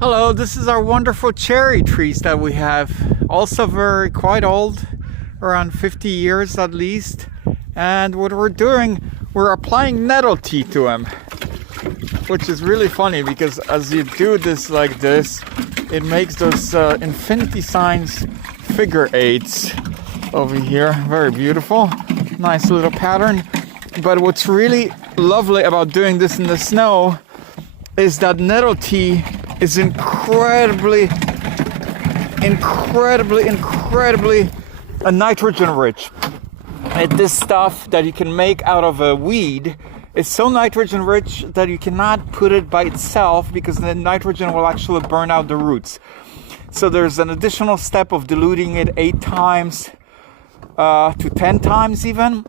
Hello, this is our wonderful cherry trees that we have. Also quite old, around 50 years at least. And what we're doing, we're applying nettle tea to them. Which is really funny because as you do this like this, it makes those infinity signs figure eights over here. Very beautiful. Nice little pattern. But what's really lovely about doing this in the snow is that nettle tea is incredibly nitrogen rich. This stuff that you can make out of a weed is so nitrogen rich that you cannot put it by itself because the nitrogen will actually burn out the roots. So there's an additional step of diluting it 8 times to 10 times even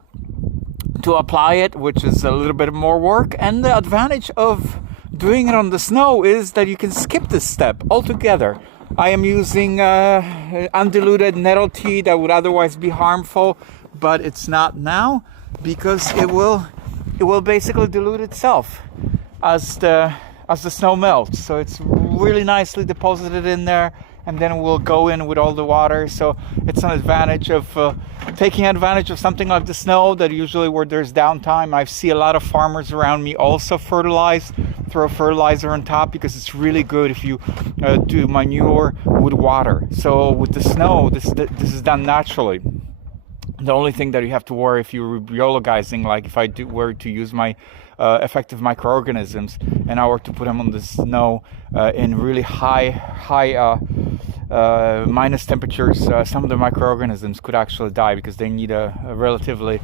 to apply it, which is a little bit more work. And the advantage of doing it on the snow is that you can skip this step altogether. I am using undiluted nettle tea that would otherwise be harmful, but it's not now because it will basically dilute itself as the snow melts. So it's really nicely deposited in there, and then it will go in with all the water. So it's an advantage of taking advantage of something like the snow that usually where there's downtime. I see a lot of farmers around me also throw fertilizer on top because it's really good if you do manure with water. So with the snow, this is done naturally. The only thing that you have to worry if you're biologizing, like if I were to use my effective microorganisms and I were to put them on the snow in really high minus temperatures, some of the microorganisms could actually die because they need a relatively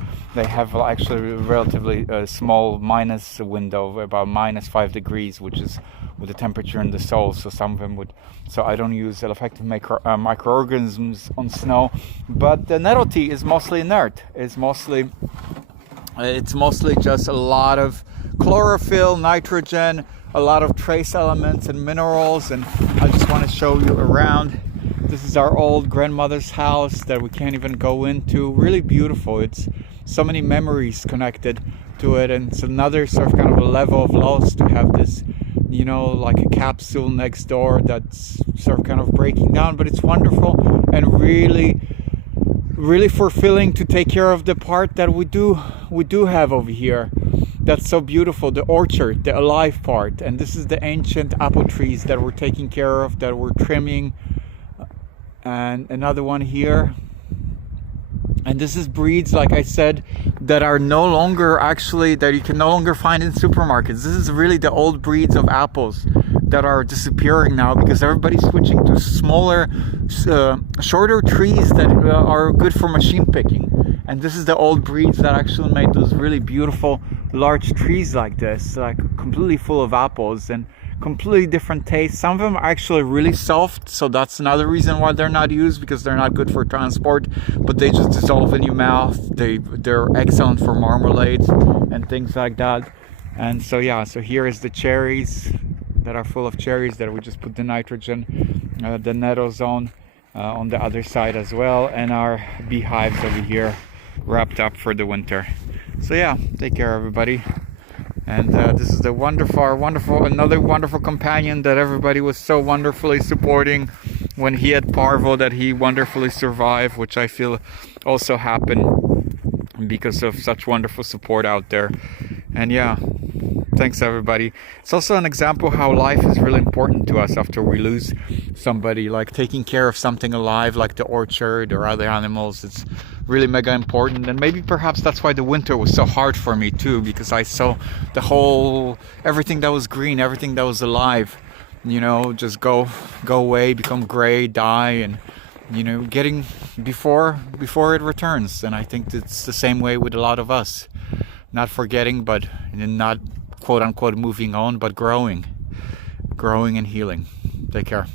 small minus window of about -5 degrees, which is with the temperature in the soil. So some of them would. So I don't use effective microorganisms on snow. But the nettle tea is mostly inert. It's mostly just a lot of chlorophyll, nitrogen, a lot of trace elements and minerals. And I just want to show you around. This is our old grandmother's house that we can't even go into. Really beautiful. It's so many memories connected to it, and it's another sort of kind of a level of loss to have this, like a capsule next door that's sort of kind of breaking down. But it's wonderful and really fulfilling to take care of the part that we do have over here. That's so beautiful, the orchard, the alive part. And this is the ancient apple trees that we're taking care of, that we're trimming. And another one here. And this is breeds, like I said, that are no longer that you can no longer find in supermarkets. This is really the old breeds of apples that are disappearing now because everybody's switching to smaller, shorter trees that are good for machine picking. And this is the old breeds that actually made those really beautiful large trees like this, like completely full of apples and completely different tastes. Some of them are actually really soft, so that's another reason why they're not used, because they're not good for transport, but they just dissolve in your mouth. They're excellent for marmalades and things like that. And so here is the cherries that are full of cherries that we just put the nitrogen, the nettle zone on the other side as well, and our beehives over here wrapped up for the winter. So take care everybody. And this is another wonderful companion that everybody was so wonderfully supporting when he had parvo, that he wonderfully survived, which I feel also happened because of such wonderful support out there. And thanks everybody. It's also an example how life is really important to us after we lose somebody, like taking care of something alive like the orchard or other animals. It's really mega important, and maybe perhaps that's why the winter was so hard for me too, because I saw everything that was green, everything that was alive, just go away, become gray, die, and getting before it returns. And I think it's the same way with a lot of us, not forgetting, but not quote unquote moving on, but growing and healing. Take care.